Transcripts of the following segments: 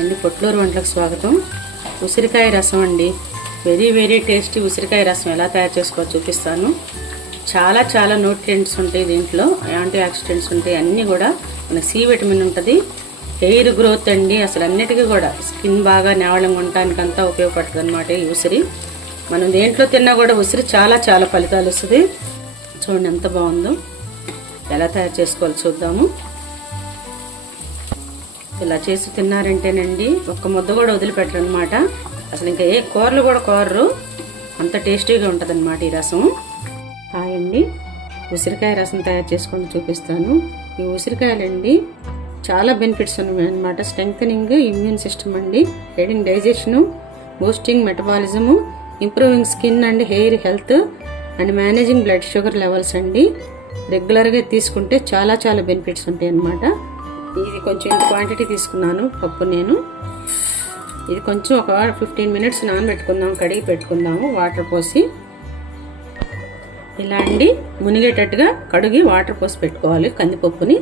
అండి పొట్లూరు వంటలకు స్వాగతం. ఉసిరికాయ రసం అండి, వెరీ టేస్టీ ఉసిరికాయ రసం ఎలా తయారు చేసుకోవాలో చూపిస్తాను. చాలా న్యూట్రియంట్స్ ఉంటాయి దీంట్లో, యాంటీ ఆక్సిడెంట్స్ ఉంటాయి, అన్నీ కూడా మనకి సి విటమిన్ ఉంటుంది, హెయిర్ గ్రోత్ అండి, అసలు అన్నిటికీ కూడా స్కిన్ బాగా నేవళంగా ఉండటానికి అంతా ఉపయోగపడుతుంది అనమాట ఈ ఉసిరి. మనం దేంట్లో తిన్నా కూడా ఉసిరి చాలా ఫలితాలు వస్తుంది. చూడండి ఎంత బాగుందో. ఎలా తయారు చేసుకోవాలో చూద్దాము. ఇలా చేసి తిన్నారంటేనండి ఒక్క ముద్ద కూడా వదిలిపెట్టరు అనమాట. అసలు ఇంకా ఏ కూరలు కూడా కోరరు, అంత టేస్టీగా ఉంటుంది అనమాట ఈ రసం. హాయ్ అండి, ఉసిరికాయ రసం తయారు చేసుకొని చూపిస్తాను. ఈ ఉసిరికాయలండి చాలా బెనిఫిట్స్ ఉన్నాయి అనమాట. స్ట్రెంగ్థనింగ్ ఇమ్యూన్ సిస్టమ్ అండి, aiding digestion, boosting metabolism, improving skin and hair health and managing blood sugar levels అండి. రెగ్యులర్గా తీసుకుంటే చాలా బెనిఫిట్స్ ఉంటాయి అన్నమాట. ఇది కొంచెం ఇంత క్వాంటిటీ తీసుకున్నాను పప్పు నేను. ఇది కొంచెం ఒక 15 minutes నానబెట్టుకుందాం, కడిగి పెట్టుకుందాము వాటర్ పోసి. ఇలా అండి మునిగేటట్టుగా కడిగి వాటర్ పోసి పెట్టుకోవాలి కందిపప్పుని.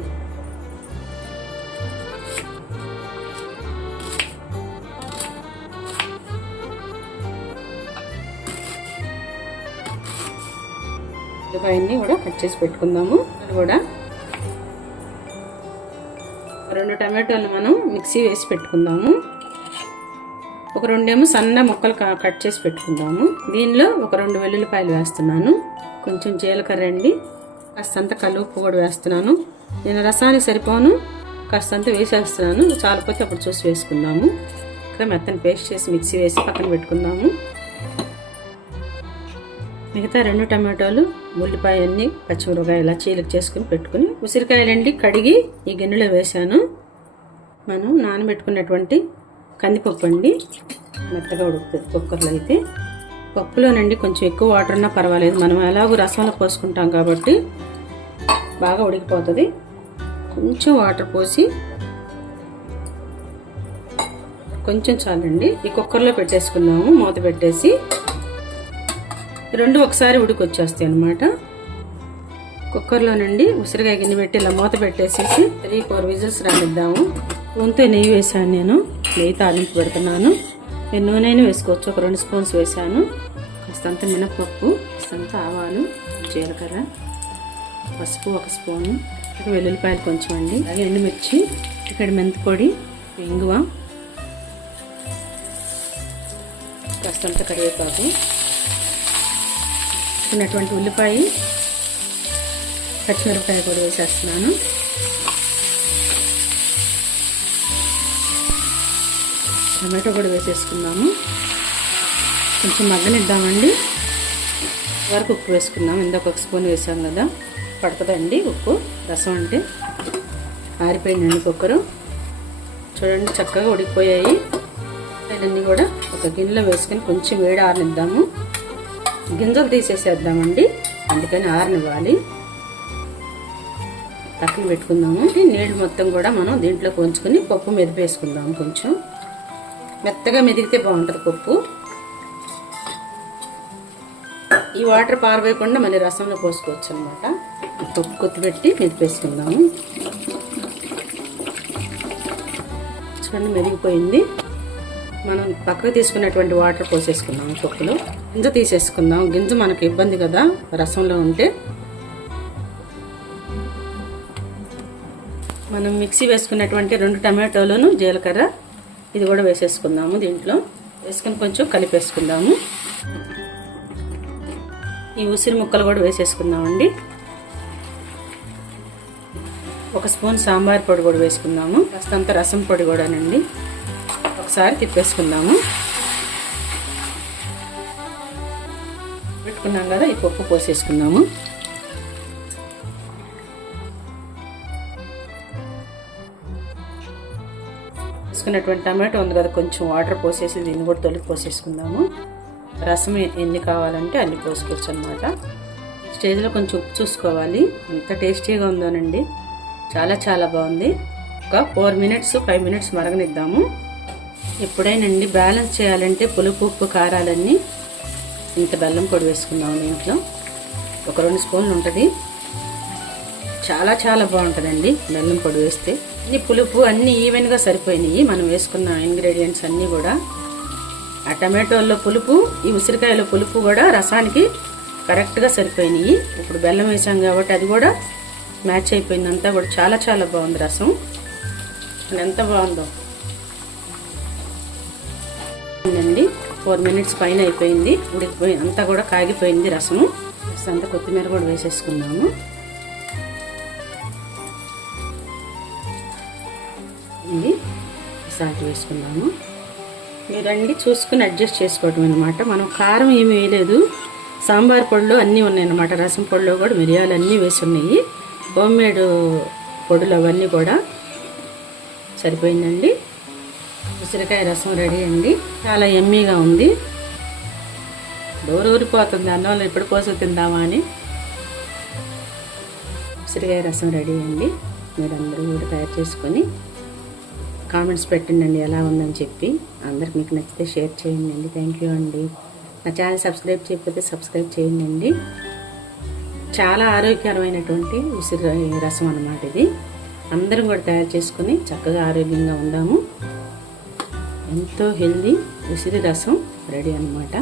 ఉల్లిపాయన్ని కూడా కట్ చేసి పెట్టుకుందాము. అది కూడా 2 టమాటోలు మనం మిక్సీ వేసి పెట్టుకుందాము. ఒక 2 ఏమో సన్న ముక్కలు కట్ చేసి పెట్టుకుందాము. దీనిలో ఒక 2 వెల్లుల్లిపాయలు వేస్తున్నాను. కొంచెం జీలకర్ర అండి, కాస్తంత కలుపు కూడా వేస్తున్నాను. నేను రసానికి సరిపోను కాస్తంత వేసేస్తున్నాను, చాలిపోతే అప్పుడు చూసి వేసుకుందాము. ఇక్కడ మెత్తని పేస్ట్ చేసి మిక్సీ వేసి పక్కన పెట్టుకుందాము. మిగతా 2 టమాటోలు, ఉల్లిపాయ అన్ని, పచ్చిమిరపకాయ ఇలా చీలిక చేసుకుని పెట్టుకుని, ఉసిరికాయలండి కడిగి ఈ గిన్నెలో వేసాను. మనం నానబెట్టుకున్నటువంటి కందిపప్పు అండి, మెత్తగా ఉడుకుతుంది కుక్కర్లో అయితే. పప్పులోనండి కొంచెం ఎక్కువ వాటర్ ఉన్నా పర్వాలేదు, మనం ఎలాగో రసంలో పోసుకుంటాం కాబట్టి బాగా ఉడికిపోతుంది. కొంచెం వాటర్ పోసి కొంచెం చాలండి ఈ కుక్కర్లో పెట్టేసుకుందాము. మూత పెట్టేసి 2 ఒకసారి ఉడికొచ్చేస్తాయి అనమాట. కుక్కర్లోనండి ఉసిరికాయ గిన్నె పెట్టి ఇలా మూత పెట్టేసేసి 3-4 విజిల్స్ రానిద్దాము. నూనెతో నెయ్యి వేసాను, నేను నెయ్యి తాలింపు పెడుతున్నాను. నేను నూనె వేసుకోవచ్చు, ఒక 2 స్పూన్స్ వేసాను. కాస్తంత మినపప్పు, కాస్తంత ఆవాలు, జీలకర్ర, పసుపు 1 స్పూను, వెల్లుల్లిపాయలు కొంచెం అండి, అలాగే ఎండుమిర్చి, ఇక్కడ మెంతిపొడి, ఇంగువ, కాస్తంత కరివేపాకు, చిన్నటువంటి ఉల్లిపాయ, పచ్చిమిరపకాయ కూడా వేసేస్తున్నాను. టమాటో కూడా వేసేసుకుందాము. కొంచెం మగ్గనిద్దామండి. వరకు ఉప్పు వేసుకుందాం. ఇందాక 1 స్పూన్ వేసాం కదా, పడుతుందండి ఉప్పు రసం అంటే. ఆరిపోయిందండి కుక్కరు. చూడండి చక్కగా ఉడికిపోయాయి. ఇవన్నీ కూడా ఒక గిన్నెలో వేసుకొని కొంచెం వేడి ఆరనిద్దాము. గింజలు తీసేసేద్దామండి, అందుకని ఆరనివ్వాలి. పక్కన పెట్టుకుందాము. నీళ్ళు మొత్తం కూడా మనం దీంట్లో కొంచుకొని పప్పు మెదిపేసుకుందాము. కొంచెం మెత్తగా మెదిగితే బాగుంటుంది పప్పు. ఈ వాటర్ పారవేయకుండా మళ్ళీ రసంలో పోసుకోవచ్చు అనమాట. పప్పు కొత్తిపెట్టి మెదిపేసుకుందాము. చూడండి మెదిగిపోయింది. మనం పక్కకు తీసుకున్నటువంటి వాటర్ పోసేసుకుందాం. పప్పులో గింజ తీసేసుకుందాం. గింజ మనకు ఇబ్బంది కదా రసంలో ఉంటే. మనం మిక్సీ వేసుకున్నటువంటి 2 టమాటోలను, జీలకర్ర ఇది కూడా వేసేసుకుందాము. దీంట్లో వేసుకుని కొంచెం కలిపేసుకుందాము. ఈ ఉసిరి ముక్కలు కూడా వేసేసుకుందామండి. 1 స్పూన్ సాంబార్ పొడి కూడా వేసుకుందాము. కాస్తంత రసం పొడి కూడానండి. ఒకసారి తిప్పేసుకుందాము. పెట్టుకున్నాం కదా, ఈ పప్పు పోసేసుకుందాము. వేసుకున్నటువంటి టమాటో ఉంది కదా, కొంచెం వాటర్ పోసేసి దీన్ని కూడా తొలికి పోసేసుకుందాము. రసం ఎన్ని కావాలంటే అన్ని పోసుకోవచ్చు అనమాట. స్టేజ్లో కొంచెం ఉప్పు చూసుకోవాలి. ఎంత టేస్టీగా ఉందోనండి, చాలా బాగుంది. ఒక 4 minutes 5 minutes మరగనిద్దాము. ఎప్పుడైనండి బ్యాలెన్స్ చేయాలంటే పులుపు, ఉప్పు, కారాలన్నీ ఇంత బెల్లం పొడి వేసుకుందాము. దీంట్లో ఒక 2 స్పూన్లు ఉంటుంది. చాలా బాగుంటుందండి బెల్లం పొడి వేస్తే. అన్ని పులుపు అన్నీ ఈవెన్గా సరిపోయినాయి. మనం వేసుకున్న ఇంగ్రీడియంట్స్ అన్నీ కూడా ఆ టమాటోల్లో పులుపు, ఈ ఉసిరికాయలో పులుపు కూడా రసానికి కరెక్ట్గా సరిపోయినాయి. ఇప్పుడు బెల్లం వేసాం కాబట్టి అది కూడా మ్యాచ్ అయిపోయింది. అంతా కూడా చాలా చాలా బాగుంది రసం. ఎంత బాగుందో అండి. 4 minutes పైన అయిపోయింది, ఉడికిపోయి అంతా కూడా కాగిపోయింది రసము. అంతా కొత్తిమీర కూడా వేసేసుకున్నాము. ఇది సాల్ట్ వేసుకున్నాము. మీరండి చూసుకుని అడ్జస్ట్ చేసుకోవటం అనమాట. మనం కారం ఏమి వేయలేదు, సాంబార్ పొడిలో అన్నీ ఉన్నాయి అన్నమాట. రసం పొడిలో కూడా మిరియాలు అన్నీ వేసి ఉన్నాయి. హోమ్మేడ్ పొడులు అవన్నీ కూడా సరిపోయిందండి. ఉసిరికాయ రసం రెడీ అండి. చాలా యమ్మీగా ఉంది. ఊరిపోతుంది అన్నంలో ఎప్పుడు కోసం తిందామా అని. ఉసిరికాయ రసం రెడీ అండి. మీరందరూ కూడా తయారు చేసుకొని కామెంట్స్ పెట్టండి ఎలా ఉందని చెప్పి. అందరికి మీకు నచ్చితే షేర్ చేయండి అండి. థ్యాంక్ యూ అండి. నా ఛానల్ సబ్స్క్రైబ్ చేయకపోతే సబ్స్క్రైబ్ చేయండి అండి. చాలా ఆరోగ్యకరమైనటువంటి ఉసిరి రసం అన్నమాట ఇది. అందరం కూడా తయారు చేసుకొని చక్కగా ఆరోగ్యంగా ఉందాము. ఎంతో హెల్దీ ఉసిరి రసం రెడీ అన్నమాట.